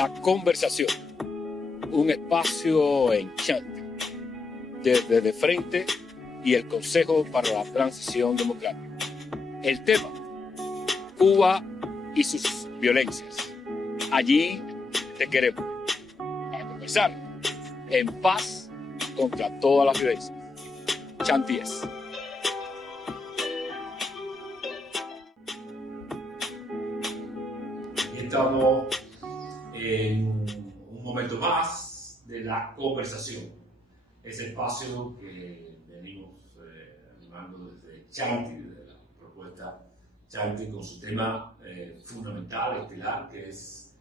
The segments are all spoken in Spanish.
La conversación, un espacio en Chanti, desde de frente y el Consejo para la Transición Democrática. El tema, Cuba y sus violencias. Allí te queremos, para conversar en paz contra todas las violencias. Chanti es. Estamos en un momento más de la conversación, ese espacio que venimos animando desde Chanti, desde la propuesta Chanti, con su tema fundamental, estelar, que es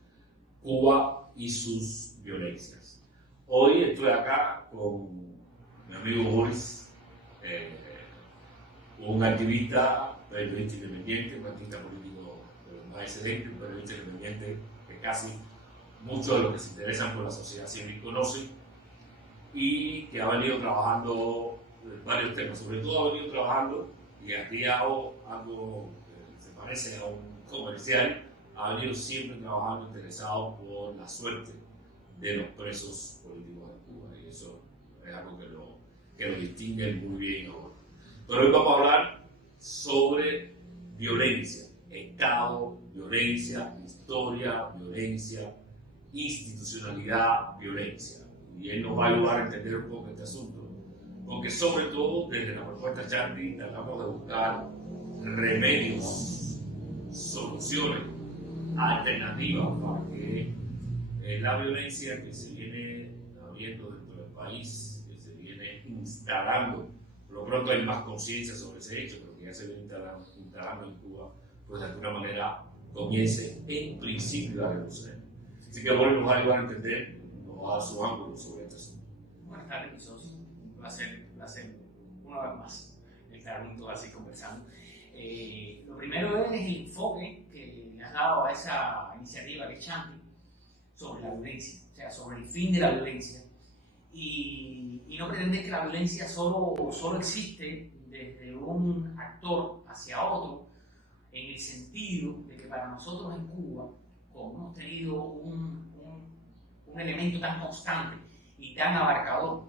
Cuba y sus violencias. Hoy estoy acá con mi amigo Boris, un activista, periodista independiente, un activista político más excelente, un periodista independiente que casi muchos de los que se interesan por la sociedad civil conocen, y que ha venido trabajando varios temas, sobre todo ha venido trabajando, y aquí hago algo que se parece a un comercial, ha venido siempre trabajando interesado por la suerte de los presos políticos de Cuba, y eso es algo que lo distingue muy bien ahora. Pero hoy vamos a hablar sobre violencia, Estado, violencia, historia, violencia, institucionalidad, violencia. Y él nos va a ayudar a entender un poco este asunto, porque sobre todo desde la propuesta Chanti tratamos de buscar remedios, soluciones, alternativas para que la violencia que se viene habiendo dentro del país, que se viene instalando, por lo pronto hay más conciencia sobre ese hecho, pero que ya se viene instalando en Cuba, pues de alguna manera comience en principio a reducir. Así que bueno, nos va a ayudar a entender, nos va a dar su ángulo sobre este asunto. Buenas tardes, mi socio. Va a ser una vez más estar juntos así conversando. Lo primero es el enfoque que le has dado a esa iniciativa que es Chanti sobre la violencia, o sea, sobre el fin de la violencia. Y no pretender que la violencia solo existe desde un actor hacia otro, en el sentido de que para nosotros en Cuba, como hemos tenido un elemento tan constante y tan abarcador,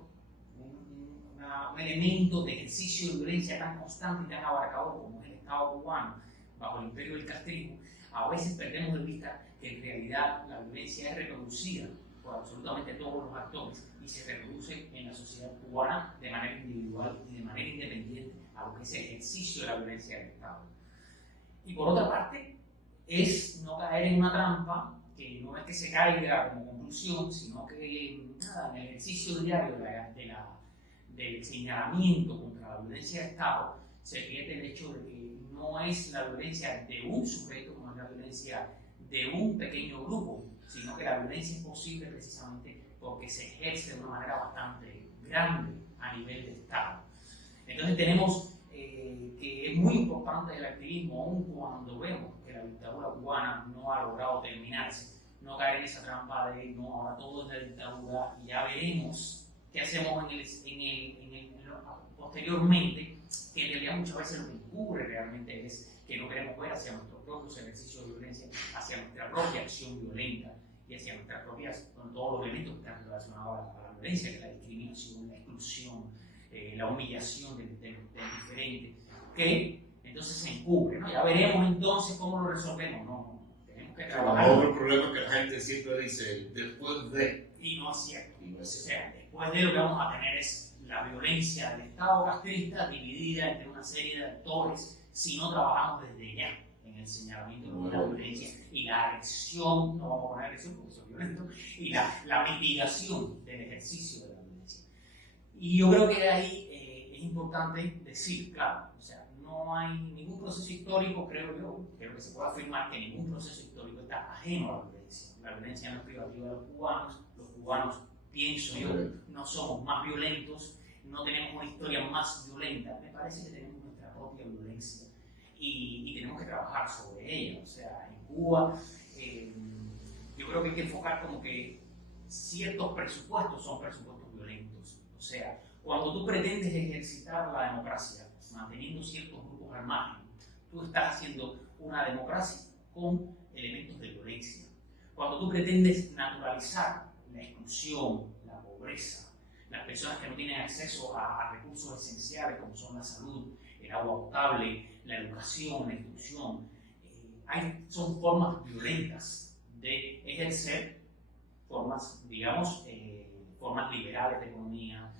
un elemento de ejercicio de violencia tan constante y tan abarcador como el Estado cubano bajo el imperio del castrismo, a veces perdemos de vista que en realidad la violencia es reproducida por absolutamente todos los actores y se reproduce en la sociedad cubana de manera individual y de manera independiente a lo que es el ejercicio de la violencia del Estado. Y por otra parte, es no caer en una trampa que no es que se caiga como conclusión, sino que en el ejercicio diario del señalamiento contra la violencia del Estado se pierde el hecho de que no es la violencia de un sujeto, no es la violencia de un pequeño grupo, sino que la violencia es posible precisamente porque se ejerce de una manera bastante grande a nivel de Estado. Entonces tenemos que es muy importante el activismo, aun cuando vemos que la dictadura cubana no ha logrado terminarse, no caer en esa trampa de no, ahora todo es la dictadura y ya veremos qué hacemos posteriormente, que en realidad muchas veces lo que ocurre realmente es que no queremos ver hacia nuestros propios ejercicios de violencia, hacia nuestra propia acción violenta y hacia nuestras propias, con todos los elementos que están relacionados a la violencia, que es la discriminación, la exclusión, la humillación del diferente, que entonces se encubre, ¿no? Ya veremos entonces cómo lo resolvemos, no, tenemos que trabajar. El problema es que la gente siempre dice después de. Y no es cierto. O sea, después de lo que vamos a tener es la violencia del Estado castrista dividida entre una serie de actores si no trabajamos desde ya en el señalamiento de la violencia y la agresión, no vamos a poner agresión porque eso es violento, y la mitigación del ejercicio de la violencia. Y yo creo que ahí es importante decir, claro, o sea, no hay ningún proceso histórico, creo que se puede afirmar que ningún proceso histórico está ajeno a la violencia. La violencia no es privativa de los cubanos, pienso yo, no somos más violentos, no tenemos una historia más violenta, me parece que tenemos nuestra propia violencia y tenemos que trabajar sobre ella. O sea, en Cuba yo creo que hay que enfocar como que ciertos presupuestos son presupuestos violentos. O sea, cuando tú pretendes ejercitar la democracia manteniendo ciertos grupos al margen, tú estás haciendo una democracia con elementos de violencia. cuando tú pretendes naturalizar la exclusión, la pobreza, las personas que no tienen acceso a recursos esenciales como son la salud, el agua potable, la educación, la instrucción, son formas violentas de ejercer formas, digamos, formas liberales de economía,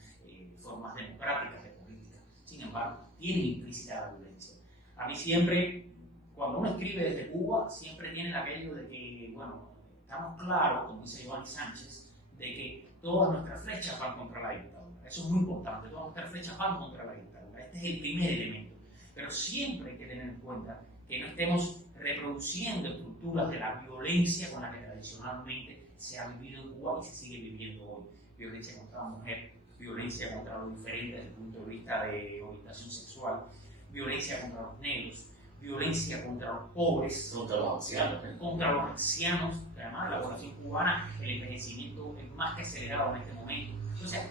formas democráticas de política. Sin embargo, tiene implícita la violencia. A mí siempre, cuando uno escribe desde Cuba, siempre tiene aquello de que, bueno, estamos claros, como dice Giovanni Sánchez, de que todas nuestras flechas van contra la dictadura. Eso es muy importante, todas nuestras flechas van contra la dictadura. Este es el primer elemento. Pero siempre hay que tener en cuenta que no estemos reproduciendo estructuras de la violencia con la que tradicionalmente se ha vivido en Cuba y se sigue viviendo hoy. Violencia contra la mujer, violencia contra los diferentes desde el punto de vista de orientación sexual, violencia contra los negros, violencia contra los pobres, contra los ancianos, que además la población cubana, el envejecimiento es más que acelerado en este momento. O sea,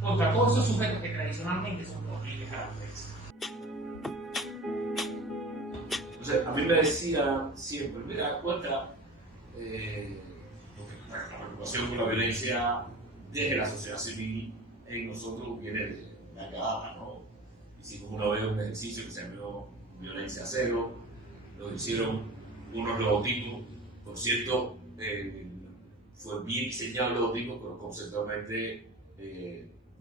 contra todos esos sujetos que tradicionalmente son proclives a la violencia. O sea, a mí me decía siempre, mira, cuenta, porque la preocupación por la violencia desde la sociedad civil en nosotros viene de acá, ¿no? Hicimos una vez un ejercicio que se llamó Violencia Cero, lo hicieron unos logotipos, por cierto, fue bien diseñado el logotipo, pero conceptualmente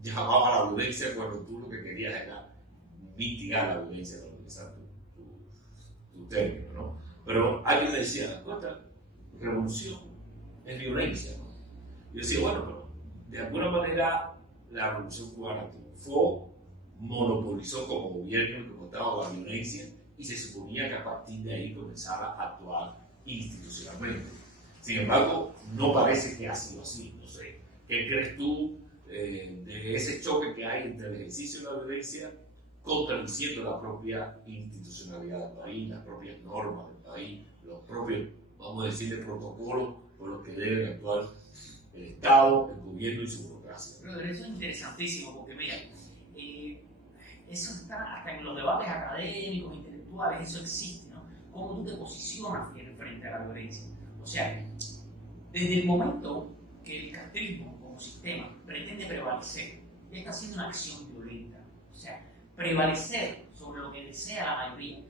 llamaba a la violencia cuando tú lo que querías era mitigar la violencia, para utilizar tu término, ¿no? Pero alguien decía, cuenta, revolución es violencia, ¿no? Yo decía, bueno, pero de alguna manera la revolución cubana triunfó, monopolizó como gobierno el que contaba la violencia y se suponía que a partir de ahí comenzara a actuar institucionalmente. Sin embargo, no parece que ha sido así. No sé, ¿qué crees tú de ese choque que hay entre el ejercicio de la violencia contradiciendo la propia institucionalidad del país, las propias normas del país, los propios, vamos a decir, protocolos por los que deben actuar el Estado, el gobierno y su burocracia? Pero eso es interesantísimo porque, mira, eso está hasta en los debates académicos, intelectuales, eso existe, ¿no? Cómo tú te posicionas frente a la violencia. O sea, desde el momento que el castrismo como sistema pretende prevalecer, ya está haciendo una acción violenta. O sea, prevalecer sobre lo que desea la mayoría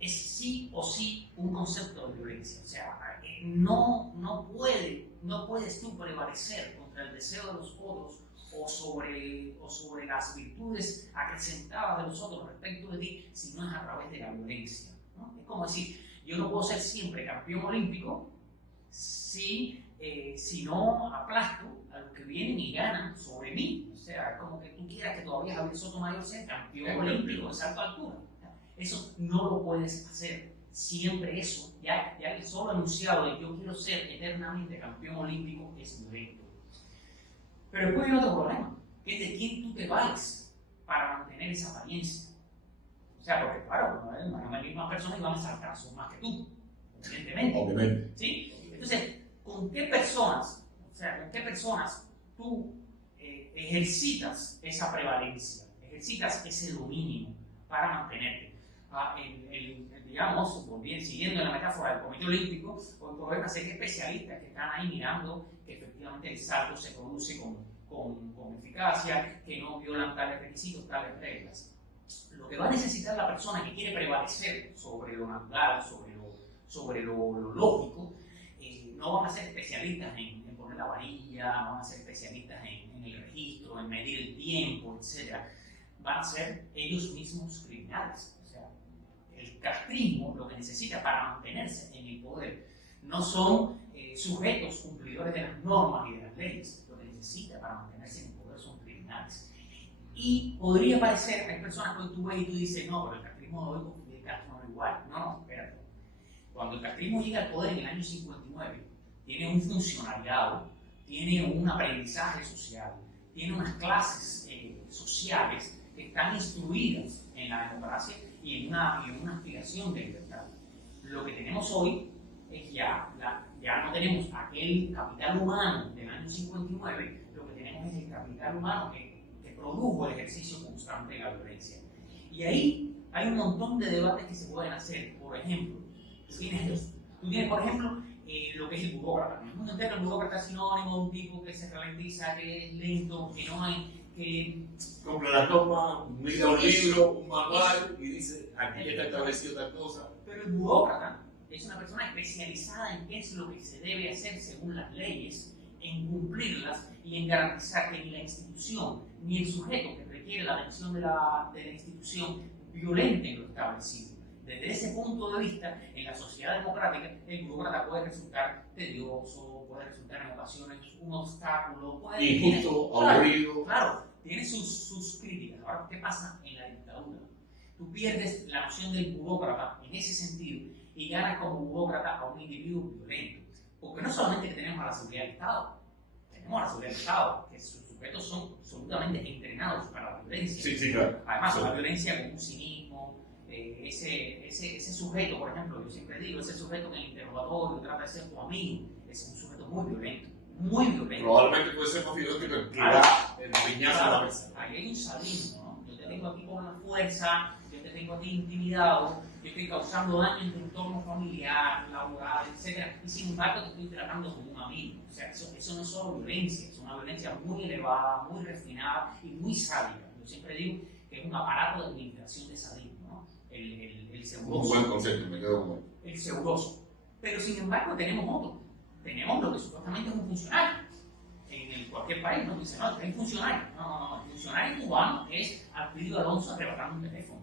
es sí o sí un concepto de violencia. O sea, no puedes tú prevalecer contra el deseo de los otros o sobre las virtudes acrecentadas de los otros respecto de ti, si no es a través de la violencia, ¿no? Es como decir, yo no puedo ser siempre campeón olímpico si no aplasto a los que vienen y ganan sobre mí. O sea, es como que tú quieras que todavía Javier Sotomayor sea campeón olímpico de salto a altura. Eso no lo puedes hacer. Siempre eso, ya el solo enunciado de yo quiero ser eternamente campeón olímpico es violento. Pero después hay otro problema, que es de quién tú te vales para mantener esa apariencia. O sea, porque claro, van a venir más personas y van a saltar más que tú, evidentemente. Obviamente. ¿Sí? Entonces, ¿con qué personas tú ejercitas esa prevalencia, ejercitas ese dominio para mantenerte? Digamos, siguiendo la metáfora del Comité Olímpico, hoy por hoy hay una serie de especialistas que están ahí mirando que efectivamente el salto se produce con eficacia, que no violan tales requisitos, tales reglas. Lo que va a necesitar la persona que quiere prevalecer sobre lo natural, sobre lo lógico, no van a ser especialistas en poner la varilla, no van a ser especialistas en el registro, en medir el tiempo, etc. Van a ser ellos mismos criminales. O sea, el castrismo lo que necesita para mantenerse en el poder no son sujetos cumplidores de las normas y de las leyes. Lo que necesita para mantenerse en el poder son criminales. Y podría parecer, hay personas que tú ves y tú dices, no, pero el castrismo de hoy con Fidel Castro no es igual. No, espérate. Cuando el castrismo llega al poder en el año 59, tiene un funcionariado, tiene un aprendizaje social, tiene unas clases sociales que están instruidas en la democracia y en una aspiración de libertad. Lo que tenemos hoy es ya no tenemos aquel capital humano del año 59, lo que tenemos es el capital humano que produjo el ejercicio constante de la violencia. Y ahí hay un montón de debates que se pueden hacer. Por ejemplo, tú tienes por ejemplo, lo que es el burócrata. En el mundo entero el burócrata es sinónimo de un tipo que se ralentiza, que es lento, que no hay, que... Compra la toma, mira un libro, un manual y dice, aquí está establecido tal cosa. Pero el burócrata es una persona especializada en qué es lo que se debe hacer según las leyes, en cumplirlas y en garantizar que ni la institución ni el sujeto que requiere la atención de la institución violenten lo establecido. Desde ese punto de vista, en la sociedad democrática, el burócrata puede resultar tedioso, puede resultar en ocasiones un obstáculo, puede... Injusto, aburrido. Claro, tiene sus críticas. Ahora, ¿qué pasa en la dictadura? Tú pierdes la noción del burócrata en ese sentido y ganas como burócrata a un individuo violento. Porque no solamente tenemos a la seguridad del Estado, tenemos a la seguridad del Estado, que sus sujetos son absolutamente entrenados para la violencia. Sí, sí, claro. Además, la violencia con un cinismo, ese sujeto, por ejemplo, yo siempre digo, ese sujeto que en el interrogatorio trata de ser tu amigo, es un sujeto muy violento, muy violento. Probablemente puede ser más violento que el que da el piñazo a la mesa. Ahí hay un sadismo, ¿no? Yo te tengo aquí con una fuerza, yo te tengo aquí intimidado, yo estoy causando daño en tu entorno familiar, laboral, etc. Y sin embargo te estoy tratando como un amigo. O sea, eso no es solo violencia, es una violencia muy elevada, muy refinada y muy sádica. Yo siempre digo que es un aparato de administración de sadismo, ¿no? El seguroso. Un buen concepto, me quedo con El seguroso. Pero sin embargo tenemos otro. Tenemos lo que supuestamente es un funcionario. En cualquier país, ¿no? Dice, no, es un funcionario. No, el funcionario cubano es Alfredo Alonso arrebatando un teléfono.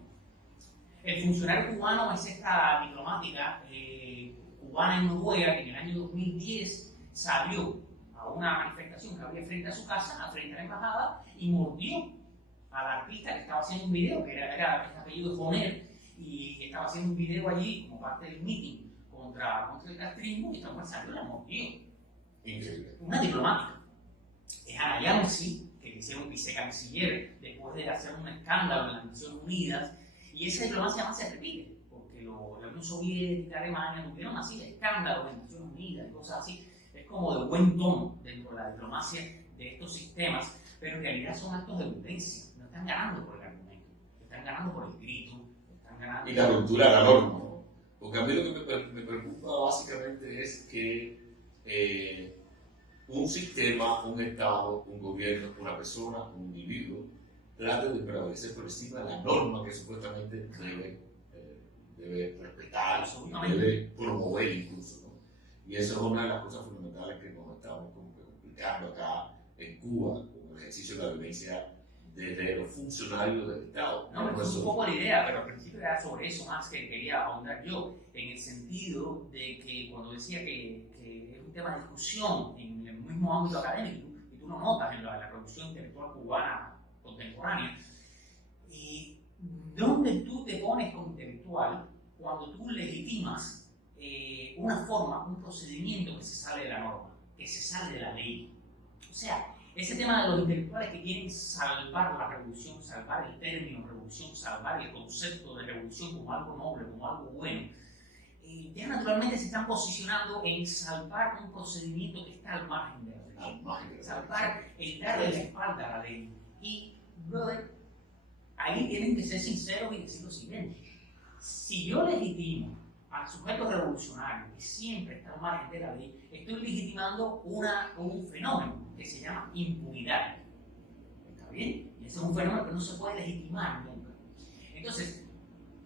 El funcionario cubano es esta diplomática cubana en Noruega que en el año 2010 salió a una manifestación que había frente a su casa, frente a la embajada, y mordió al artista que estaba haciendo un video, que era este apellido de Joner, y que estaba haciendo un video allí como parte del meeting contra el castrismo, y esta mujer salió y la mordió. increíble. Una diplomática. Es Ana Yancy, que le hicieron vicecanciller después de hacer un escándalo en las Naciones Unidas. Y esa diplomacia más se repite, porque la Unión Soviética, Alemania, tuvieron así escándalos en Naciones Unidas y cosas así. Es como de buen tono dentro de la diplomacia de estos sistemas, pero en realidad son actos de violencia. No están ganando por el argumento, están ganando por el grito, están ganando... Y la ruptura de la norma, ¿no? Porque a mí lo que me preocupa básicamente es que un sistema, un Estado, un gobierno, una persona, un individuo, trate de prevalecer por encima de la norma que supuestamente debe respetar y debe promover incluso, ¿no? Y eso es una de las cosas fundamentales que nos estamos complicando acá en Cuba, con el ejercicio de la violencia desde los funcionarios del Estado. No, me gustó un poco la idea, pero al principio era sobre eso más que quería ahondar yo, en el sentido de que cuando decía que es un tema de discusión en el mismo ámbito académico, y tú lo notas en la producción intelectual cubana contemporánea, y ¿dónde tú te pones como intelectual cuando tú legitimas una forma, un procedimiento que se sale de la norma, que se sale de la ley? O sea, ese tema de los intelectuales que quieren salvar la revolución, salvar el término revolución, salvar el concepto de revolución como algo noble, como algo bueno, ya naturalmente se están posicionando en salvar un procedimiento que está al margen de la ley, salvar el darle la espalda a la ley. Y, brother, ahí tienen que ser sinceros y decir lo siguiente: si yo legitimo al sujeto revolucionario que siempre está al margen de la ley, estoy legitimando un fenómeno que se llama impunidad. ¿Está bien? Y ese es un fenómeno que no se puede legitimar nunca. Entonces,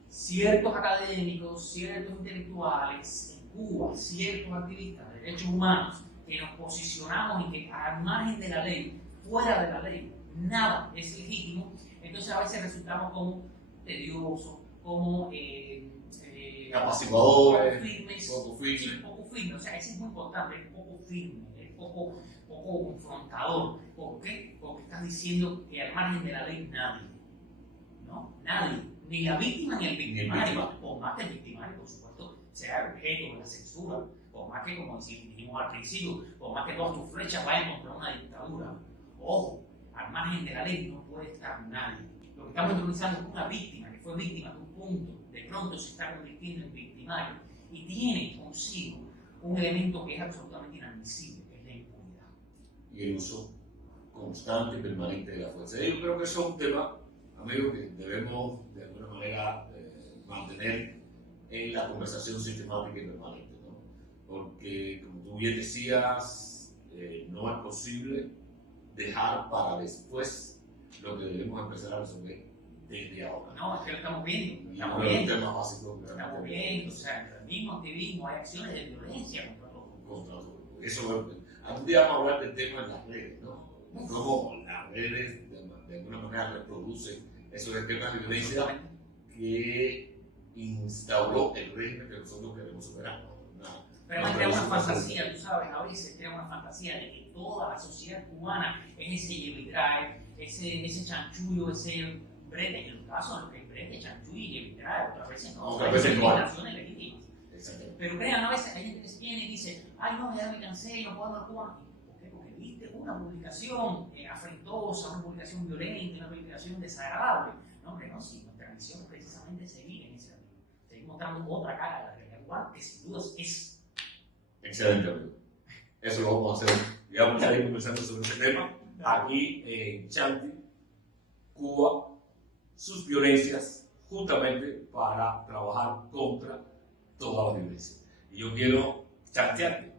ciertos académicos, ciertos intelectuales en Cuba, ciertos activistas de derechos humanos, que nos posicionamos y que al margen de la ley, fuera de la ley, nada es legítimo, entonces a veces resultamos como tediosos, como apaciguadores, poco firmes. O sea, eso es muy importante, es poco firme, es poco confrontador. ¿Por qué? Porque están diciendo que al margen de la ley nadie, ¿no? Nadie, ni la víctima ni el victimario, por más que el victimario, por supuesto, sea objeto de la censura, por más que, como dijimos al principio, por más que todas tus flechas vayan contra una dictadura. Ojo, al margen de la ley no puede estar nadie. Lo que estamos utilizando es una víctima que fue víctima de un punto, de pronto se está convirtiendo en victimario y tiene consigo un elemento que es absolutamente inadmisible, que es la impunidad. Y el uso constante y permanente de la fuerza. Yo creo que eso es un tema, amigo, que debemos de alguna manera mantener en la conversación sistemática y permanente, ¿no? porque, como tú bien decías, no es posible dejar para después lo que debemos empezar a resolver desde ahora. No, es que lo estamos viendo. Estamos viendo. Tema básico, estamos viendo, o sea, el mismo activismo, hay acciones de violencia contra todo. Eso, algún día vamos a hablar del tema en las redes, ¿no? Cómo las redes de alguna manera reproducen esos esquemas de violencia que instauró el régimen que nosotros queremos superar. Pero además crea una fantasía, tú sabes, a veces crea una fantasía de que toda la sociedad cubana es ese lleve y trae, ese chanchullo, ese brete. En el caso de brete, chanchullo y lleve y trae, otras veces no. Otras veces no. Acciones legítimas. Pero crean, a veces hay gente que viene y dice, ay no, ya me cansé, no puedo hablar cubano. ¿Por qué? Porque viste una publicación afrentosa, una publicación violenta, una publicación desagradable. No, hombre, no, si nuestra misión es precisamente seguir en ese camino. Seguir mostrando otra cara de la realidad cubana, que sin duda es. Excelente, amigo. Eso lo vamos a hacer. Y vamos a ir conversando sobre ese tema aquí en Chanti, Cuba, sus violencias, justamente para trabajar contra toda la violencia. Y yo quiero chantearte.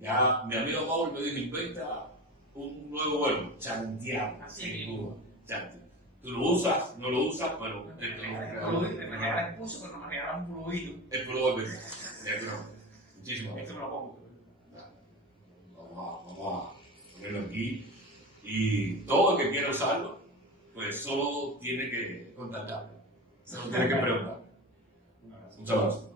Ya mi amigo Paul me dijo, inventa un nuevo verbo, chantear en Cuba. Chanti. Tú lo usas, no lo usas, pero Me regalas el pulso, pero no me regalas un puludillo. el pullover es muchísimas Esto me lo pongo. Vamos a ponerlo aquí. Y todo el que quiera usarlo, pues solo tiene que contactarme. Solo tiene que preguntar. Un abrazo.